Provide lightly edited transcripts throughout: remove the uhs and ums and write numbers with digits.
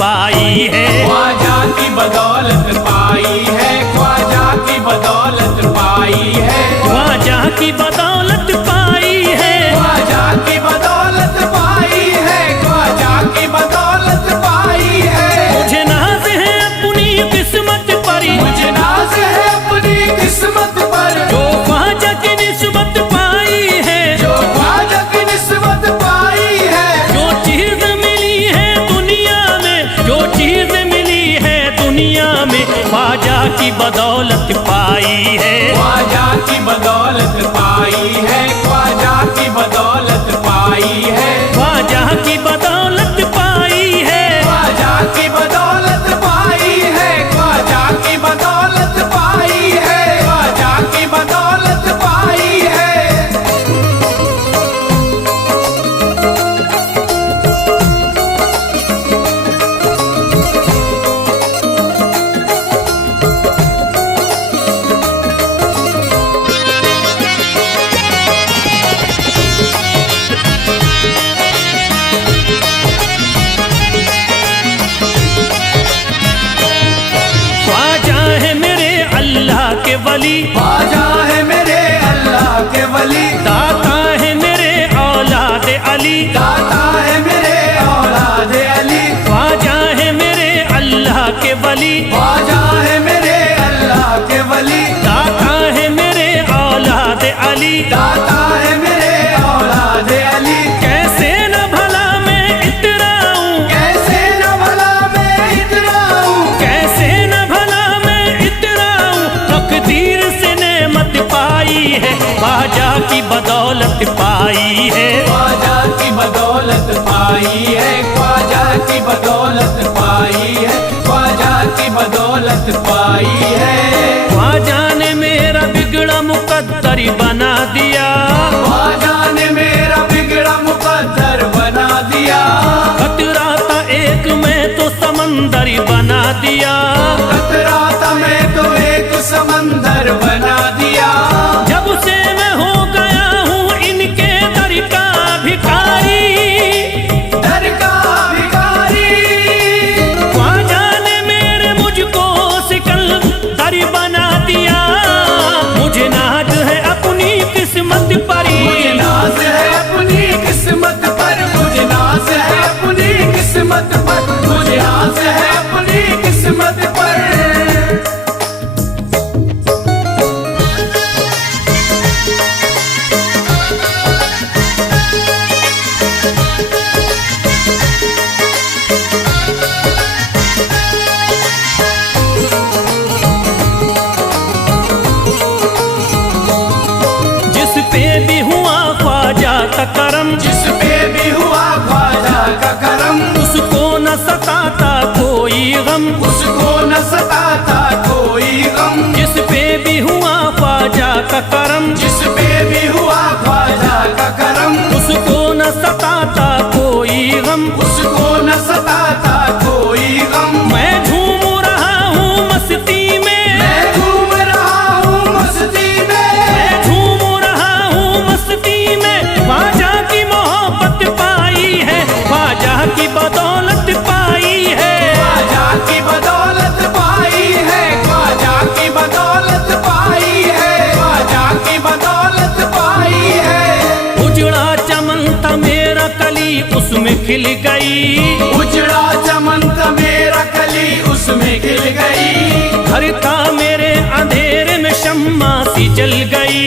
पाई है। ख्वाजा की बदौलत पाई है, ख्वाजा की बदौलत पाई है, ख्वाजा की बदौलत पाई है, ख्वाजा की बदौलत पाई है, ख्वाजा की बदौलत पाई है। मुझे नाज है अपनी किस्मत पर, मुझे नाज है अपनी किस्मत पर, जो ख्वाजा की निस्बत पाई है, जो ख्वाजा की निस्बत पाई है। जो चीज मिली है दुनिया में, जो चीज मिली है दुनिया में, ख्वाजा की बदौलत पाई है। ख्वाजा की बदौलत पाई है, ख्वाजा की बदौलत पाई है, ख्वाजा की बदौलत पाई है, ख्वाजा की बदौलत पाई है, ख्वाजा की बदौलत पाई है, ख्वाजा की बदौलत पाई है। ख्वाजा है मेरे अल्लाह के वली, ख्वाजा है मेरे अल्लाह के वली, दाता है मेरे औलाद अली, दाता है मेरे औलाद अली, ख्वाजा है मेरे अल्लाह के वली, ख्वाजा है मेरे अल्लाह के वली, दाता है मेरे औलाद अली। दाता है मेरे औलाद अली। कैसे न भला मैं इतराऊं, कैसे न भला मैं इतराऊं, कैसे न भला मैं इतराऊं, तकदीर से नेमत पाई है, ख्वाजा की बदौलत पाई है। ख्वाजा की बदौलत पाई है, ख्वाजा की बदौलत पाई है, ख्वाजा की बदौलत पाई है। ख्वाजा ने मेरा बिगड़ा मुकद्दर बना दिया, ख्वाजा ने मेरा बिगड़ा मुकद्दर बना दिया, खतरा था एक मैं तो समंदर बना दिया। खतरा था मैं तो एक समंदर बना दिया। जब से मैं हो गया हूँ इनके दर का भिखारी, दर का भिखारी, ख्वाजा ने मेरे मुझको सिकंदर बना दिया। मुझे नाज है अपनी किस्मत पर, मुझे नाज है अपनी किस्मत पर, मुझे नाज है अपनी किस्मत पर, मुझे नाज है अपनी किस्मत पर। जिस पे भी हुआ ख्वाजा का करम, जिस पे भी हुआ ख्वाजा का करम, उसको न सताता कोई गम, उसको न सताता कोई गम। जिस पे भी हुआ ख्वाजा का करम, जिस पे भी हुआ ख्वाजा का करम, उसको न सताता कोई गम। उसको न सताता कोई गम। मैं झूम रहा हूँ मस्ती में, मैं घूम रहा हूँ मस्ती में, मैं झूम रहा हूँ मस्ती में, ख्वाजा की मोहब्बत पाई है, ख्वाजा की बदौलत पाई है। ख्वाजा की बदौलत पाई है, ख्वाजा की बदौलत पाई है, ख्वाजा की बदौलत पाई है। उजड़ा चमन था मेरा कली उसमें खिल गई, उजड़ा चमन था मेरा कली उसमें खिल गई। घर था मेरे अंधेरे में शम्मा सी जल गई,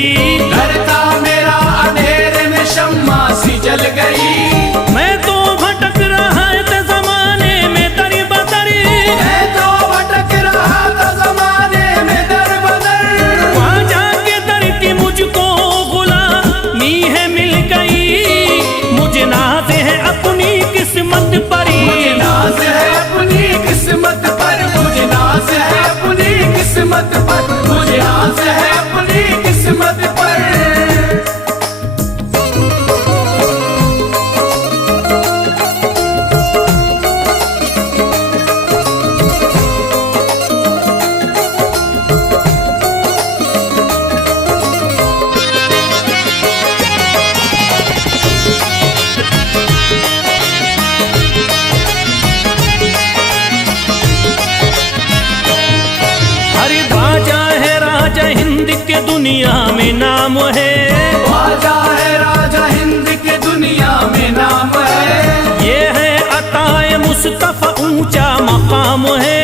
घर था मेरा अंधेरे में शम्मा सी जल गई। मैं तो भटक रहा था जमाने में दर बदर, मैं तो भटक रहा था जमाने में दर बदर। ख्वाजा के दर की मुझको गुलामी है मिल गई। मुझे नाज है अपनी किस्मत पर, के दुनिया में नाम है। ख्वाजा है राजा हिंद के दुनिया में नाम है। ये है अताए मुस्तफा ऊंचा मकाम है।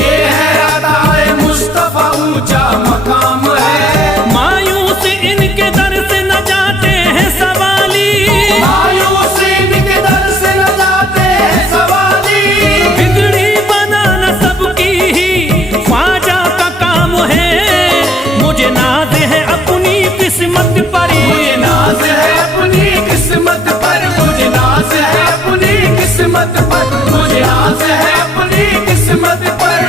ये है अताए मुस्तफा ऊंचा मकाम है। मायूस इनके दर से न जाते हैं सवाली। मायूस इनके दर से न जाते हैं सवाली। बिगड़ी बनाना सबकी ही ख्वाजा का काम है। मुझे नाज है अपनी किस्मत पर। मुझे नाज है अपनी किस्मत पर। मुझे नाज है अपनी किस्मत पर। मुझे नाज है अपनी किस्मत पर।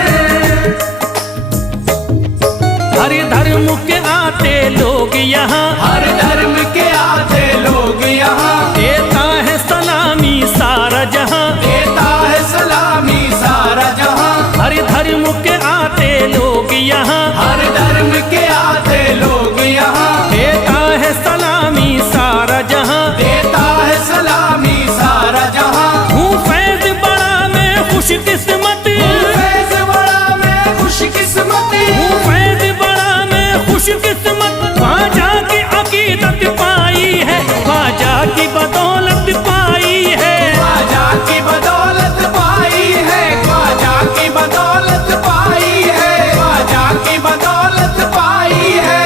हर धर्म के आते लोग यहाँ। हर धर्म के आते लोग यहाँ। देता है सलामी सारा जहाँ। देता है सलामी सारा जहाँ। हर धर्म के आते लोग यहाँ। हर धर्म के आते लोग यहाँ। देता है सलामी सारा जहाँ। देता है सलामी सारा जहाँ। हूँ फैज बड़ा मैं खुशकिस्मत। फैज बड़ा मैं खुशकिस्मत। हूँ फैज बड़ा मैं खुशकिस्मत। ख्वाजा की अकीदत पाई है। ख्वाजा की बदौलत पाई है। ख्वाजा की बदौलत पाई है। ख्वाजा की बदौलत पाई है। ख्वाजा की बदौलत पाई है।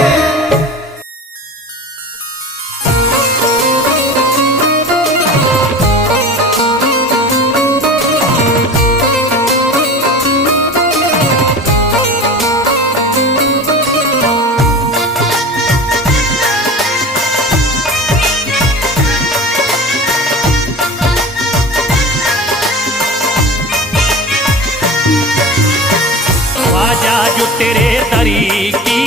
ख्वाजा जो तेरे दरी की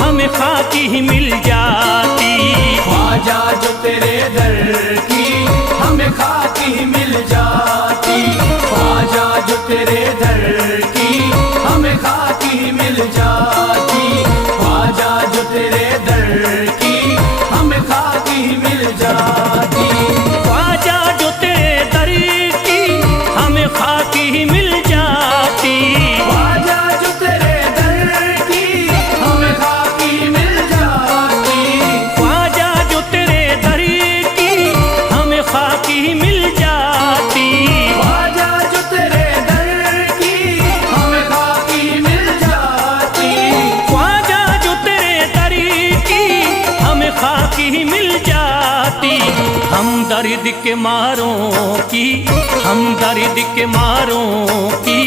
हमें खाकी ही मिल जाती। ख्वाजा जो तेरे दर की हमें खाकी ही मिल जाती। ख्वाजा जो तेरे दर की हमें खाकी ही मिल जाती। ख्वाजा जो तेरे दर की हमें खाकी ही मिल जाती। ख्वाजा जो तेरे दरी की हमें खाकी ही मिल जाती। ख्वाजा जो तेरे दर की हमें खाकी मिल जाती। ख्वाजा जो तेरे दरी की हमें खाकी ही मिल जाती। ख्वाजा जो तेरे दर की हमें खाकी मिल जाती। ख्वाजा जो तेरे दरी की हमें खाकी ही मिल जाती। हम दर्द के मारों की, हम दर्द के मारों की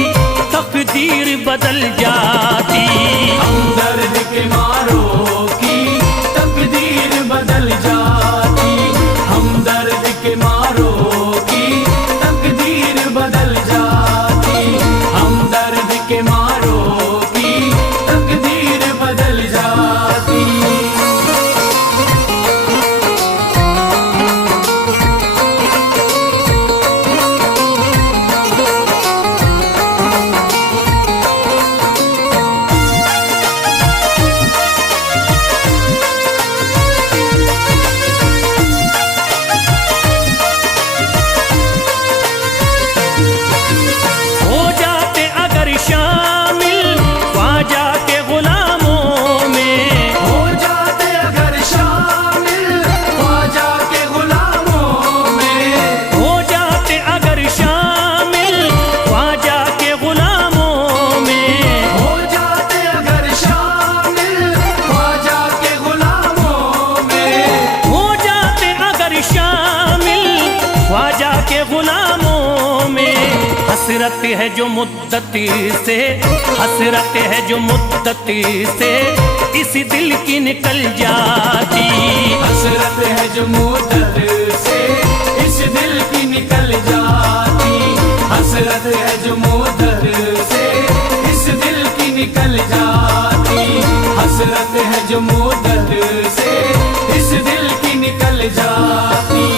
तकदीर बदल जाती। हम दर्द के मारों की तकदीर बदल जाती। हम दर्द के मारों की तकदीर बदल जाती। हम दर्द के मारों की तकदीर बदल जाती। हो जाते अगर शामिल ख्वाजा के गुलामों में। हो जाते अगर शामिल ख्वाजा के गुलामों में। हो जाते अगर शामिल ख्वाजा के गुलामों में। हो जाते अगर शामिल ख्वाजा के गुलामों में। हो जाते अगर शामिल ख्वाजा के गुलामों में। हसरत है जो मुद्दत से, हसरत है जो मुद्दत से इस दिल की निकल जाती। हसरत है जो मुद्दत से इस दिल की निकल जाती। हसरत है जो मुद्दत से इस दिल की निकल जाती। हसरत है जो मुद्दत से इस दिल की निकल जाती।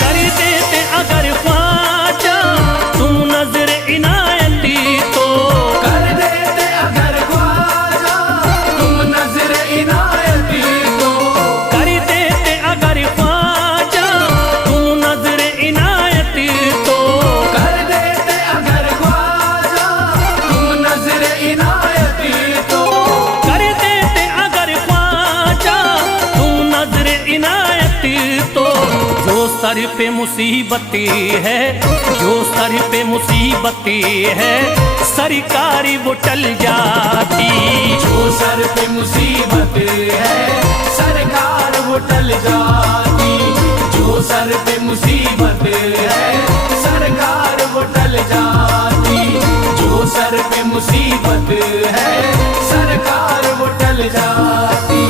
कर देते अगर ख्वाजा सर पे मुसीबती है, जो सर पे मुसीबती है, सरकारी वो टल जाती। जो सर पे मुसीबत है सरकार वो टल जाती। जो सर पे मुसीबत है सरकार वो टल जाती। जो सर पे मुसीबत है सरकार वो टल जाती।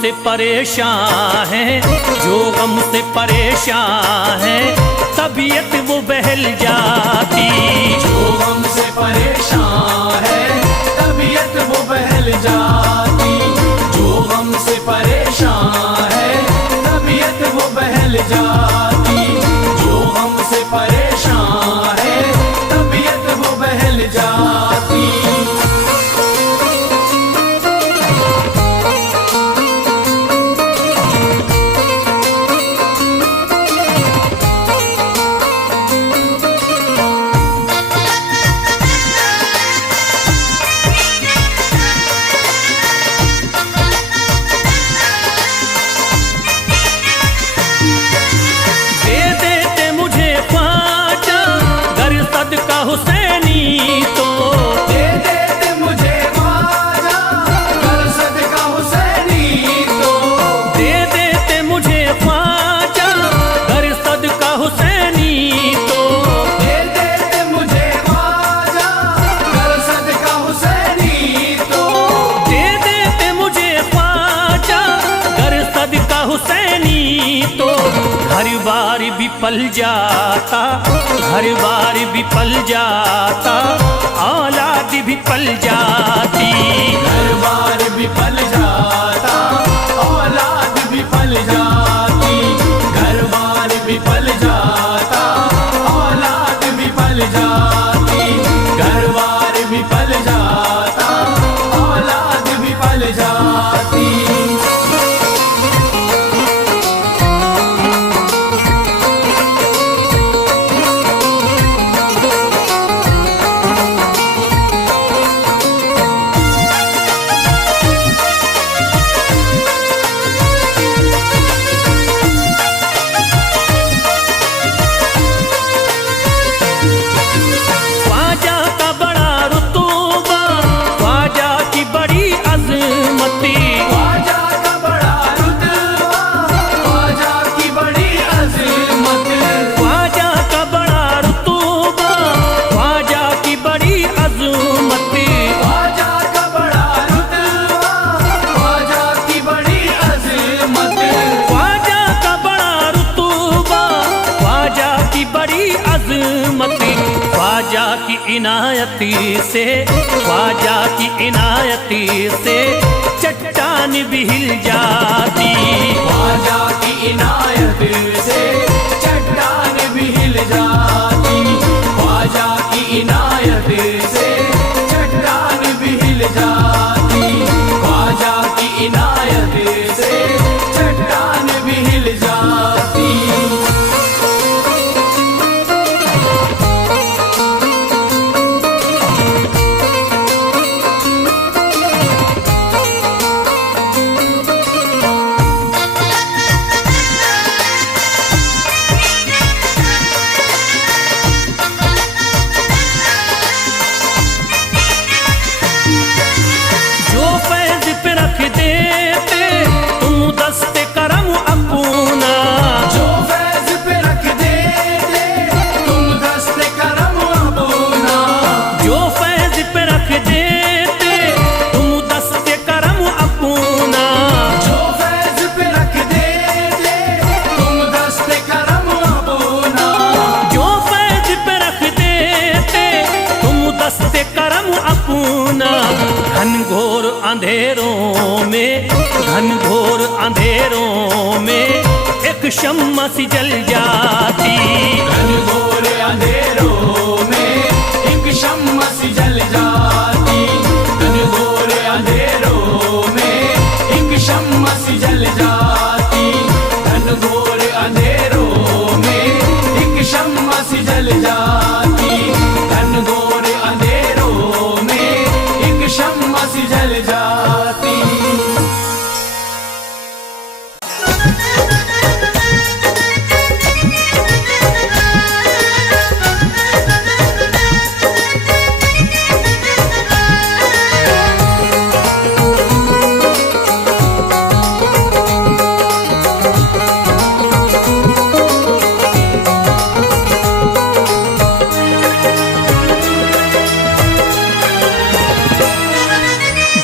से परेशान है, जो गम से परेशान है, तबीयत वो बहल जाती। जो गम से परेशान है तबीयत वो बहल जाती। जो गम से परेशान है तबीयत वो बहल जाती। जो गम से परेशान है तबीयत वो बहल जाती। हुसैनी तो दे देते मुझे ख्वाजा कर सदका हुसैनी तो। दे देते मुझे ख्वाजा कर सदका हुसैनी तो। दे देते मुझे ख्वाजा कर सदका हुसैनी तो। दे देते मुझे ख्वाजा कर सदका हुसैनी तो। हर बार भी पल जाता, हर बार भी पल जाता, औलाद भी पल जाती। हर बार भी पल जाता औलाद भी पल जाती। घर बार भी पल जाता औलाद भी पल जाती। घर बार भी पल जाता औलाद भी पल जाती। ख्वाजा की इनायती से, ख्वाजा की इनायती से चट्टान भी हिल जाती। ख्वाजा की इनायत से चट्टान भी हिल जाती। ख्वाजा की इनायत से चट्टान भी हिल जाती। ख्वाजा की इनायत से चट्टान भी हिल जाती। घनघोर अंधेरों में, घनघोर अंधेरों में एक शम्मा सी जल जाती। घनघोर अंधेरों में एक शम्मा सी जल जाती। घनघोर अंधेरों में एक शम्मा सी जल जाती। घनघोर अंधेरों में एक शम्मा सी जल जाती। घनघोर अंधेरों में एक शम्मा सी जल जाती।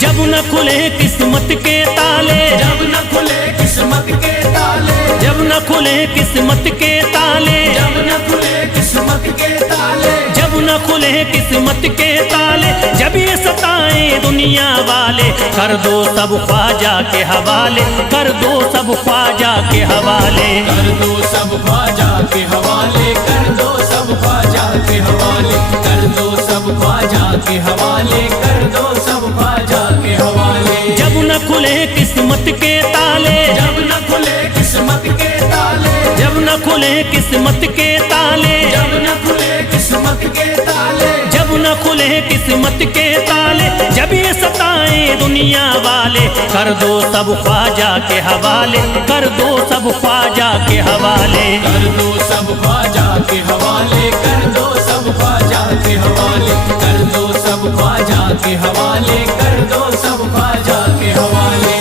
जब न खुले किस्मत के ताले, जब न खुले किस्मत के ताले, जब न खुले किस्मत के ताले, जब न खुले किस्मत के ताले, जब न खुले किस्मत के ताले, जब ये सताएं दुनिया वाले, कर दो सब ख्वाजा के हवाले, कर दो सब ख्वाजा के हवाले। कर दो सब ख्वाजा के हवाले, कर दो सब ख्वाजा के हवाले, कर दो सब ख्वाजा के हवाले, कर दो सब ख्वाजा के हवाले। जब न खुले किस्मत के ताले, जब न खुले किस्मत के ताले, जब न खुले किस्मत के ताले, जब न खुले किस्मत के ताले, जब न खुले किस्मत के ताले, जब ये सताएं दुनिया वाले, कर दो सब ख्वाजा के हवाले, कर दो सब ख्वाजा के हवाले। कर दो सब ख्वाजा के हवाले, कर दो सब ख्वाजा के हवाले, कर दो सब ख्वाजा के हवाले, कर दो सब ख्वाजा के हवाले।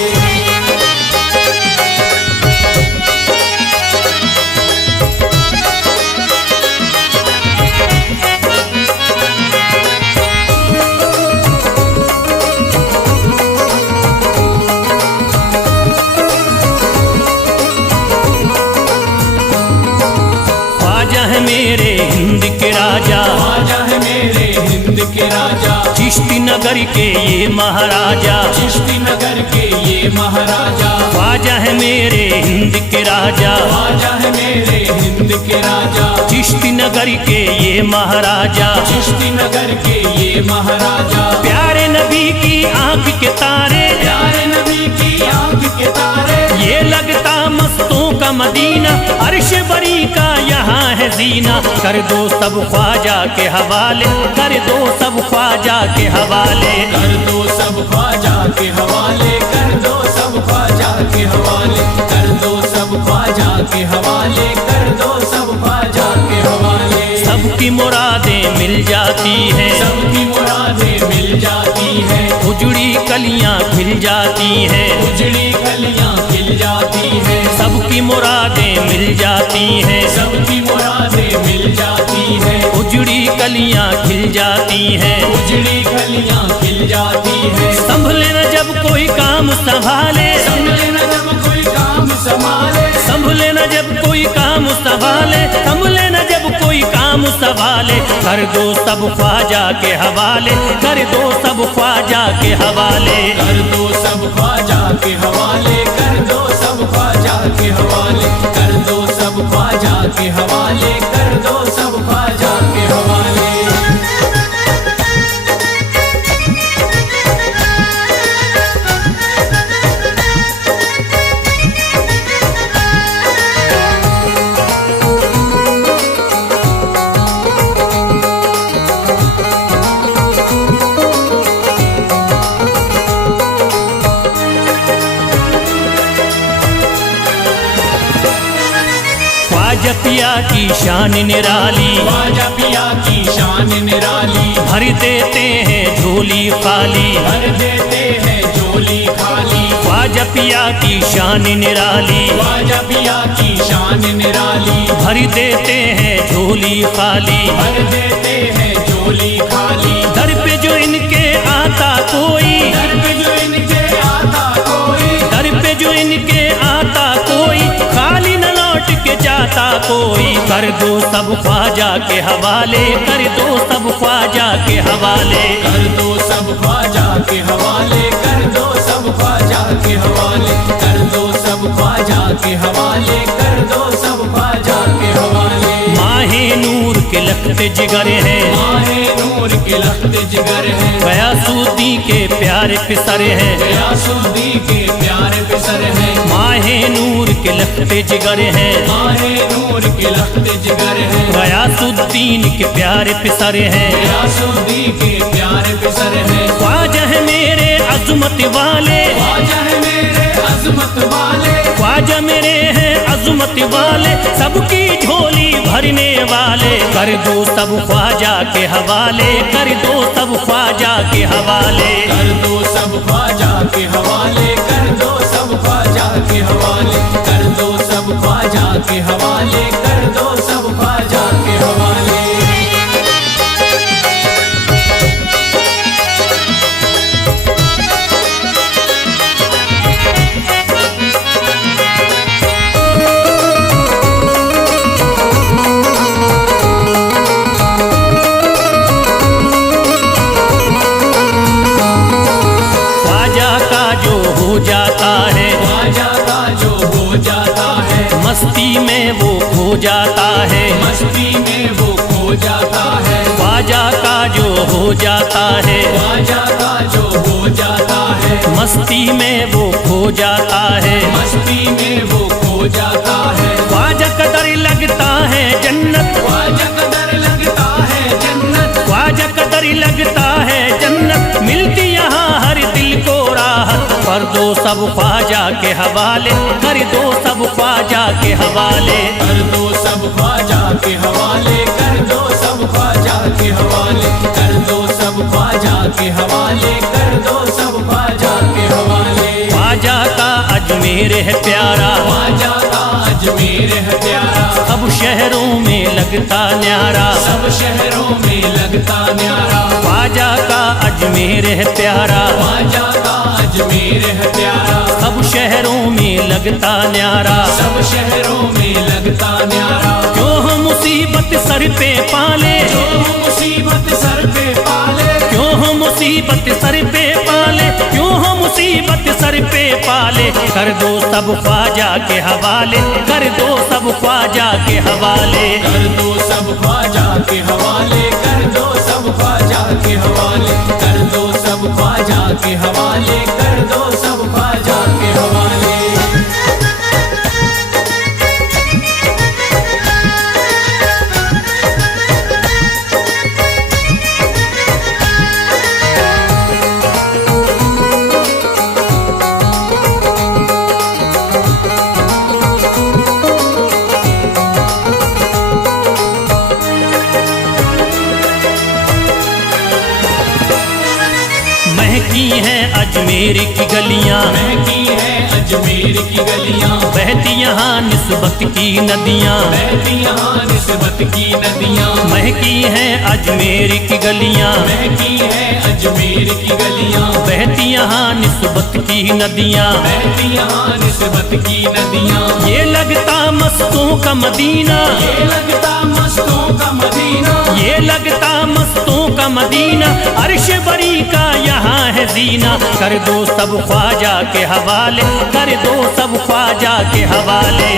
ख्वाजा है मेरे हिंद के राजा, ख्वाजा है मेरे हिंद के राजा, चिश्ती नगर के ये महाराजा, चिश्ती नगर के ये महाराजा। ख्वाजा है मेरे हिंद के राजा, ख्वाजा है मेरे हिंद के राजा, चिश्ती नगर के ये महाराजा। चिश्ती नगर के ये महाराजा। प्यारे नबी की आंख के तारे, प्यारे नबी की आंख के तारे, ये लगता मस्तों का मदीना, अर्श बरी का यहाँ है जीना। कर दो सब ख्वाजा के हवाले, कर दो सब ख्वाजा के हवाले। कर दो सब ख्वाजा के हवाले, कर दो सब ख्वाजा के हवाले, कर दो सब ख्वाजा के हवाले, कर दो सब ख्वाजा के हवाले। सबकी मुरादें मिल जाती हैं, सबकी मुरादें मिल जाती हैं, उजड़ी कलियां खिल जाती हैं, उजड़ी कलियां खिल जाती हैं। सबकी मुरादें मिल जाती हैं, सबकी मुरादें मिल जाती हैं, उजड़ी कलियां खिल जाती हैं। उजड़ी कलियां खिल जाती हैं। संभले न जब कोई काम संभाले, संभले न जब कोई काम संभाले, संभले न जब कोई काम संभाले, संभले न जब कोई काम संभाले। कर दो सब ख्वाजा के हवाले, कर दो सब ख्वाजा के हवाले। कर दो सब ख्वाजा के हवाले, कर दो सब ख्वाजा के हवाले, कर दो सब ख्वाजा के हवाले, कर दो सब ख्वाजा के हवाले। ख्वाजा पिया की शान निराली, ख्वाजा पिया की शान निराली, भर देते हैं झोली खाली, भर देते हैं झोली खाली। ख्वाजा पिया की शान निराली, ख्वाजा पिया की शान निराली, भर देते हैं झोली खाली, भर देते हैं झोली खाली। दर पे जो इनके आता कोई, दर पे जो इनके आता कोई, दर पे जो इनके आता कोई, खाली न लौट के जाता जाता कोई, कर दो सब ख्वाजा के हवाले, कर दो सब ख्वाजा के हवाले। कर दो सब ख्वाजा के हवाले, कर दो सब ख्वाजा के हवाले, कर दो सब ख्वाजा के हवाले, कर दो सब ख्वाजा के हवाले। माहे नूर के लखते जिगर हैं, माहे नूर के लखते जिगर हैं, गयासुद्दीन के प्यारे पिसर हैं, गयासुद्दीन के प्यारे पिसर हैं। माहे नूर के लखते जिगर हैं, माहे नूर के लखते जिगर हैं, गयासुद्दीन के प्यारे पिसर हैं, गयासुद्दीन के प्यारे पिसर हैं। ख्वाजा है मेरे अज़मत वाले, ख्वाजा है मेरे अज़मत वाले, ख्वाजा मेरे हैं अज़मत वाले, सबकी झोली भरने वाले। कर दो सब ख्वाजा के हवाले, कर दो सब ख्वाजा के हवाले। कर दो सब ख्वाजा के हवाले, कर दो सब ख्वाजा के हवाले, कर दो सब ख्वाजा के हवाले, कर दो सब ख्वाजा के हवाले। हो जाता है, ख्वाजा का जो हो जाता है, मस्ती में वो खो जाता है, मस्ती में वो खो जाता है। ख्वाजा का जो हो जाता है, ख्वाजा का जो हो जाता है, मस्ती में वो खो जाता है, मस्ती में वो खो जाता है। ख्वाजा कदर लगता है जन्नत, ख्वाजा कदर लगता है जन्नत, ख्वाजा कदर लगता है जन्नत, मिलती यहाँ हर दिल को राहत। कर दो सब ख्वाजा के हवाले, कर दो सब ख्वाजा के हवाले। कर दो सब ख्वाजा के हवाले, कर दो सब ख्वाजा के हवाले, कर दो सब ख्वाजा के हवाले, कर दो सब ख्वाजा के हवाले। ख्वाजा का अजमेर है प्यारा, ख्वाजा का अजमेर है प्यारा, सब शहरों में लगता न्यारा, सब शहरों में लगता न्यारा। ख्वाजा का अजमेर है प्यारा, ख्वाजा का अजमेर है प्यारा, सब शहरों में लगता न्यारा, सब शहरों में लगता न्यारा। क्यों हम मुसीबत सर पे पाले, जो मुसीबत सर पे पाले, क्यों हम मुसीबत सर पे पाले, क्यों हम मुसीबत सर पे पाले। कर दो सब ख्वाजा के हवाले, कर दो सब ख्वाजा के हवाले। कर दो सब ख्वाजा के हवाले, कर दो सब ख्वाजा के हवाले, कर दो सब ख्वाजा के हवाले, कर दो सब ख्वाजा के हवाले। महकी हैं अजमेर की गलियां, महकी है अजमेर की गलियां, बहती यहाँ निस्बत की नदियाँ, बहती यहाँ निस्बत की नदियां। महकी हैं अजमेर की गलियां, महकी है अजमेर की गलियां, बहती यहाँ निस्बत की नदियाँ, बहती यहाँ निस्बत की नदियां। ये लगता मस्तों का मदीना, ये लगता मस्तों का मदीना, ये लगता मस्तों का मदीना, अर्श बरी का यहाँ है जीना। कर दो सब ख्वाजा के हवाले, कर दो सब ख्वाजा के हवाले।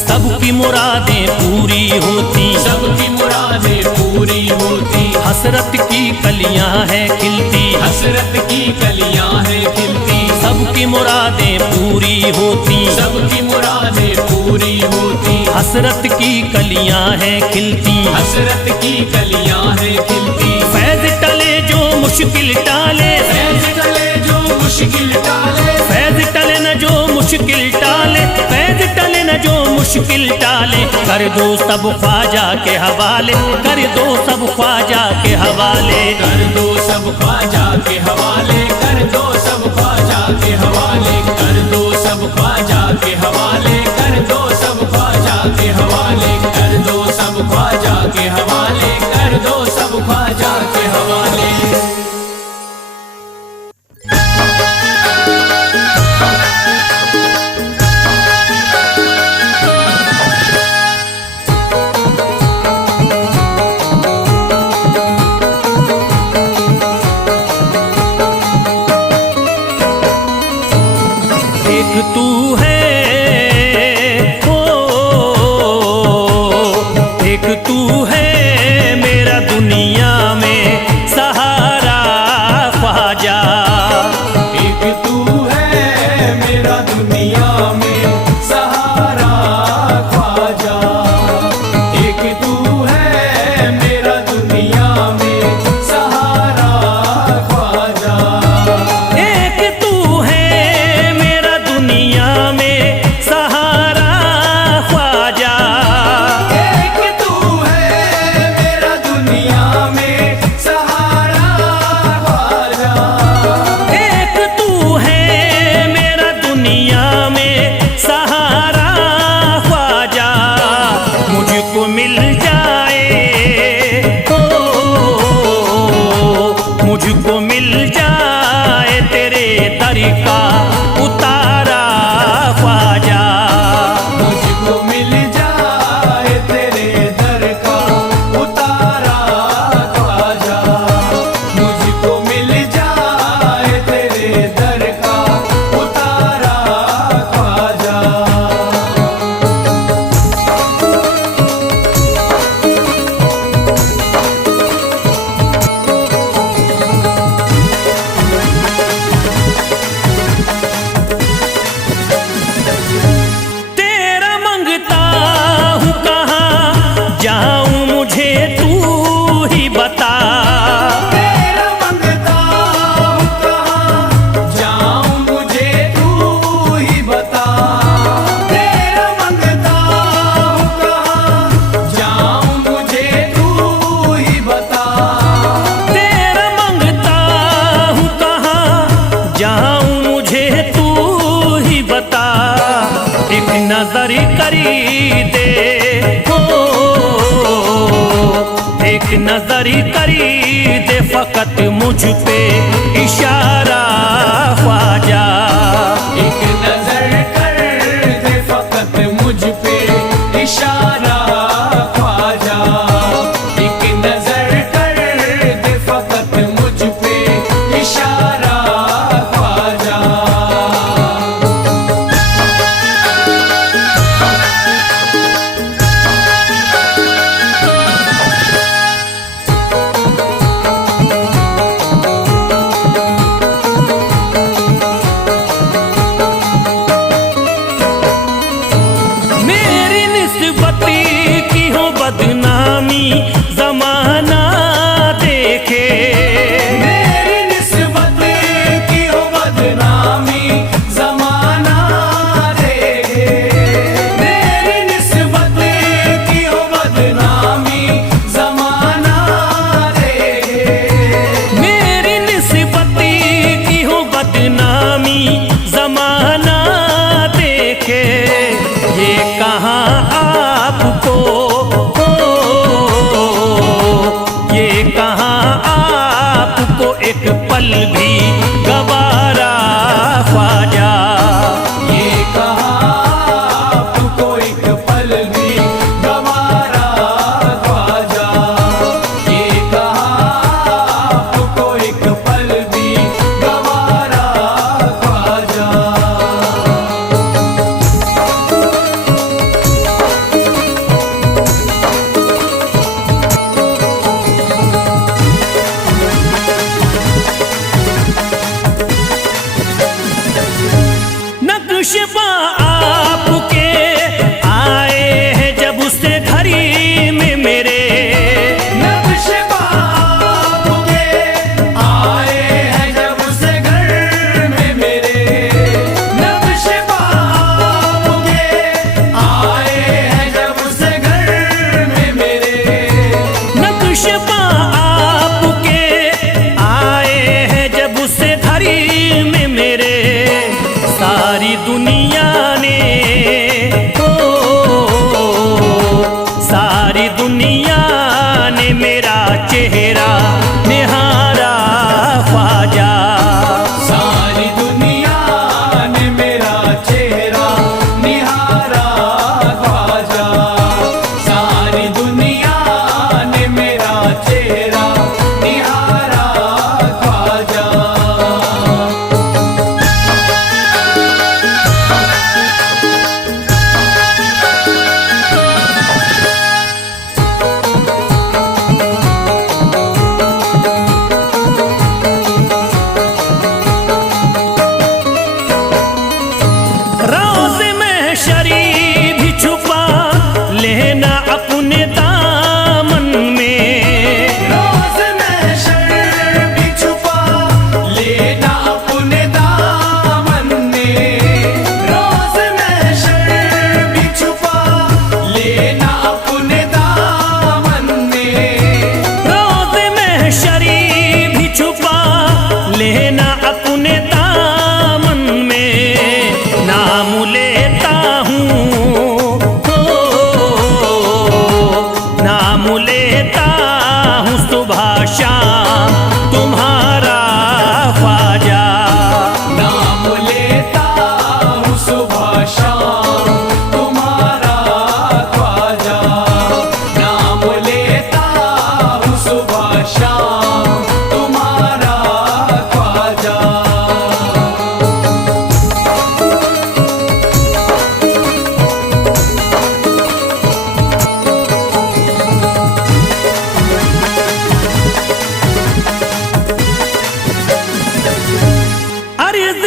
सबकी मुरादें पूरी होती, सबकी मुरादें पूरी होती, हसरत की कलियां हैं खिलती, हसरत की कलियां हैं खिलती। सबकी मुरादें पूरी होती, सबकी मुरादें पूरी होती, हसरत की कलियां हैं खिलती, हसरत की कलियां हैं खिलती। फैज टले जो मुश्किल टाले, फैज टले जो मुश्किल टाले, फैज टले न जो मुश्किल टाले, फैज टले न जो मुश्किल टाले। कर दो सब ख्वाजा के हवाले, कर दो सब ख्वाजा के हवाले। कर दो सब ख्वाजा के हवाले, कर दो सब ख्वाजा के हवाले, कर दो सब ख्वाजा के हवाले, कर दो सब ख्वाजा के हवाले, कर दो सब ख्वाजा के हवाले, कर दो सब ख्वाजा के हवाले। एक तू है, ओ एक तू है मेरा दुनिया में सहारा ख्वाजा। एक तू है मेरा दुनिया में सहारा ख्वाजा। एक तू है मेरा दुनिया में सहारा ख्वाजा। एक तू है मेरा दुनिया में सहारा ख्वाजा। एक तू है मेरा दुनिया में सहारा ख्वाजा। एक तू है मेरा दुनिया में सहारा ख्वाजा। मुझको मिल जाए, ओ मुझको मिल जाए तेरे दर का उतारा ख्वाजा। मुझको मिल जाए तेरे दर का उतारा ख्वाजा। मुझको मिल जाए तेरे दर का उतारा ख्वाजा। तेरा मंगता हूँ कहाँ जाऊँ मुझे तू ही बता। तेरा मंगता हूँ कहाँ जाऊँ मुझे तू ही बता। तेरा मंगता हूँ कहाँ जाऊँ मुझे तू ही बता। तेरा मंगता हूँ कहाँ जाऊँ मुझे तू ही बता। एक नजर करी दे, हो एक नजर करी दे फकत मुझ पे इशारा ख्वाजा। एक नजर कर दे फकत मुझ पे इशारा ख्वाजा। एक नजर कर दे फकत मुझ पे इशारा ख्वाजा। मेरी निस्बत की हो बदनामी जमाना देखे। मेरी निस्बत की हो बदनामी जमाना देखे। मेरी निस्बत की हो बदनामी जमाना देखे। मेरी निस्बत की हो बदनामी जमाना देखे। ये कहाँ आपको, ये कहाँ आपको एक पल भी गवारा ख्वाजा। ये कहाँ आपको एक पल भी गवारा ख्वाजा। ये कहाँ आपको एक पल भी गवारा ख्वाजा। नक्शबा आपके आए हैं जब से घड़ी में मेरे। नक्शबा आपके आए हैं जब से घर में मेरे। नक्शबा आपके आए हैं जब से घर में मेरे। नक्शबा आपके आए हैं जब से घड़ी में मेरे। सारी दुनिया ने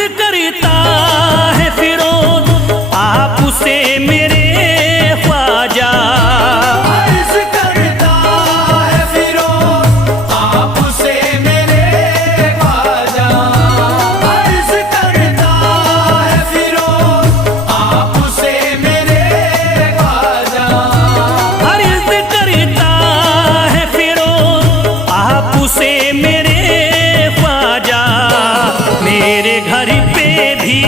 करता है फिरोज आपसे मेरे ख्वाजा। अर्ज करता है फिरोज आपसे मेरे ख्वाजा। अर्ज करता है फिरोज आपसे मेरे ख्वाजा। अर्ज करता है फिरोज आपसे मेरे ख्वाजा। मेरे घर पे भी